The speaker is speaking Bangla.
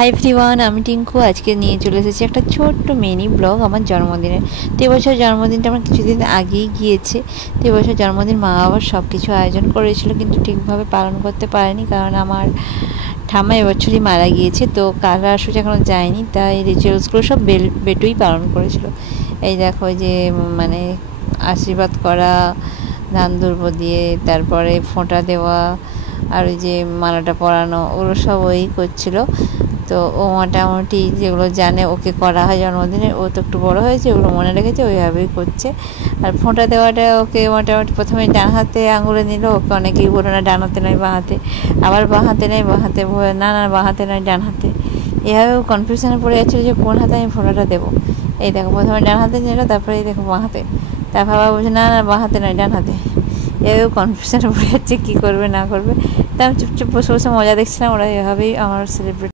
হাই এভরিওয়ান, আমি টিঙ্কু। আজকে নিয়ে চলে এসেছি একটা ছোট্ট মিনি ব্লগ আমার জন্মদিনের। তো এবছর জন্মদিনটা আমার কিছুদিন আগেই গিয়েছে। তো এবছর জন্মদিন মা বাবার সব কিছু আয়োজন করেছিল, কিন্তু ঠিকভাবে পালন করতে পারেনি, কারণ আমার ঠাম্মা এবছরই মারা গিয়েছে। তো কারা আসলে এখনও যায়নি, তাই রিচুয়ালসগুলো সব বেটুই পালন করেছিল। এই দেখো যে মানে আশীর্বাদ করা, ধান দুর্ব দিয়ে, তারপরে ফোঁটা দেওয়া, আর ওই যে মালাটা পরানো, ওগুলো সব ওই করছিল। তো ও মোটামুটি যেগুলো জানে ওকে করা হয় জন্মদিনে, ও তো একটু বড়ো হয়েছে, ওগুলো মনে রেখেছে, ওইভাবেই করছে। আর ফোঁটা দেওয়াটা ওকে মোটামুটি প্রথমে ডান হাতে আঙুলে নিল। ওকে অনেকেই বলো না ডান হাতে নয় বাঁ হাতে, আবার বাঁ হাতে নেয়, বাঁ হাতে না না বাঁ হাতে নয় ডান হাতে। এভাবে ও কনফিউশনে পড়ে যাচ্ছিলো যে কোন হাতে আমি ফোঁটাটা দেবো। এই দেখো প্রথমে ডান হাতে নিল, তারপরে এই দেখো বাঁ হাতে, তারপর আবার বলছে না না বাঁ হাতে নয় ডান হাতে। এভাবেও কনফিউশনে পড়ে যাচ্ছে কী করবে না করবে। তা আমি চুপচাপ বসে বসে মজা দেখছিলাম। ওরা এভাবেই আমার সেলিব্রেট